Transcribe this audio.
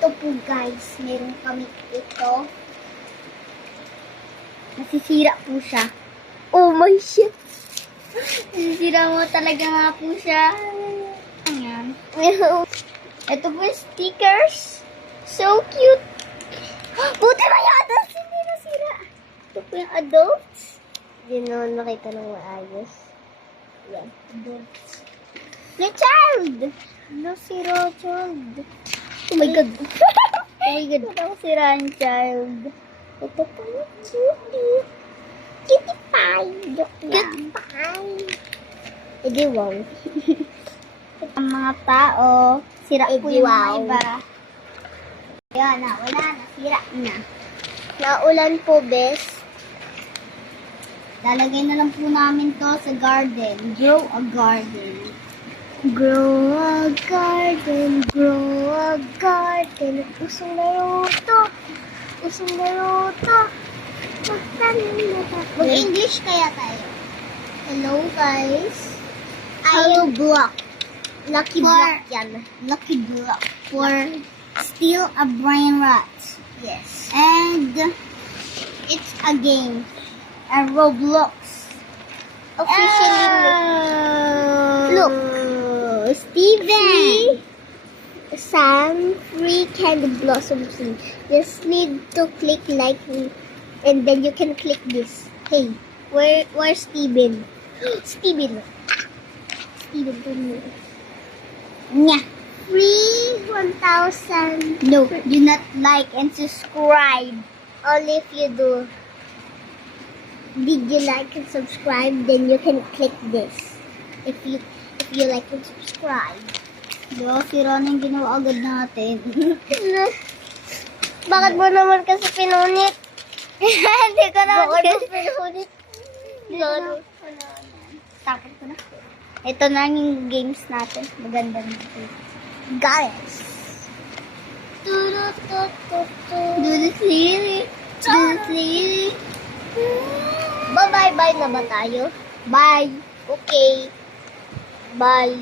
ito po guys, meron kami ito. Nasisira po siya. Oh my shit! Nasisira mo talaga nga po siya. Ayan. Ito po yung stickers. So cute. Buti na yata hindi nasira. Ito po yung adults. Hindi naman makita ng maayos. Yan, adults. Yung child! Nasira child. Oh my god. Oh my god. Ito sira ang child. Ito po yung cutie. Cutie pie. Cutie pie. Edi wow. Ang mga tao, sira po yung mga iba. Ayan na, wala na. Sira na. Naulan po, bes. Lalagay na lang po namin to sa garden. Grow a garden. Grow a garden. Grow a garden. Usong laro to. Usong laro to. Mag-English kaya tayo. Hello, guys. Hello, block. Lucky block yan. Lucky block. For steal a brain rot. Yes. And it's a game. A Roblox. Officially. Look. Steven. Sam, free candy blossoms. Just need to click like and then you can click this. Hey, where's Steven? Steven. Steven, come here. Yeah. Free 1,000. No, do not like and subscribe. Only if you do. Did you like and subscribe? Then you can click this. If you like and subscribe. Diba, sira na yung ginawa agad natin. Bakit mo naman kasi pinunit? Hindi ko naman kasi pinunit. Tapos ko na. Ito na yung games natin. Maganda natin. Guys! Do the silly. Do the silly. Bye-bye na ba tayo? Bye. Okay. Bye.